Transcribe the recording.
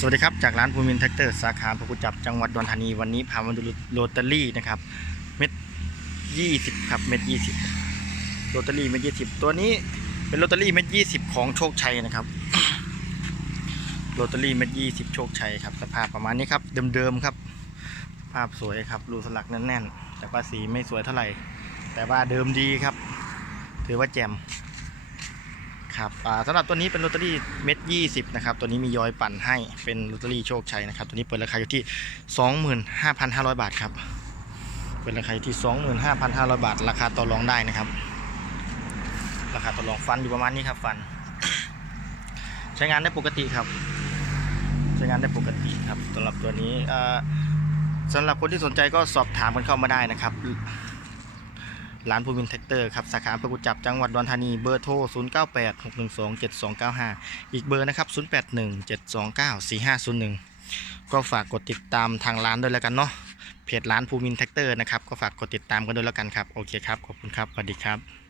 สวัสดีครับ จากร้านภูมินแท็กเตอร์สาขาพระกุจับจังหวัดดอนธานีวันนี้พามาดูโรตารี่นะครับเม็ดยี่สิบครับเม็ดยี่สิบโรตารี่เม็ดยี่สิบตัวนี้เป็นโรตารี่เม็ดยี่สิบของโชคชัยนะครับโรตารี่เม็ดยี่สิบโชคชัยครับสภาพประมาณนี้ครับเดิมๆครับ ภาพสวยครับรูสลักแน่นๆ แต่ว่าสีไม่สวยเท่าไหร่ แต่ว่าเดิมดีครับ ถือว่าแจ่ม ครับสำหรับตัวนี้เป็นลอตเตอรี่เม็ดยี่สิบนะครับ ตัวนี้มีย้อยปั่นให้เป็นลอตเตอรี่โชคชัยนะครับ ตัวนี้เปิดราคาอยู่ที่สองหมื่นห้าพันห้าร้อยบาทครับ เปิดราคาอยู่ที่สองหมื่นห้าพันห้าร้อยบาท ราคาต่อรองได้นะครับ ราคาต่อรองฟันอยู่ประมาณนี้ครับฟัน ใช้งานได้ปกติครับ ใช้งานได้ปกติครับสำหรับตัวนี้อ่าสำหรับคนที่สนใจก็สอบถามกันเข้ามาได้นะครับ ร้านภูมินแท็กเตอร์ครับสาขาประกุจับจังหวัดดอนธานีเบอร์โทร 0 9 8 6 1 2 7 2 9 5 อีกเบอร์นะครับ 0 8 1 7 2 9 4 5 0 1 ก็ฝากกดติดตามทางร้านด้วยแล้วกันเนาะเพจร้านภูมินแท็กเตอร์นะครับก็ฝากกดติดตามกันด้วยแล้วกันครับโอเคครับขอบคุณครับสวัสดีครับ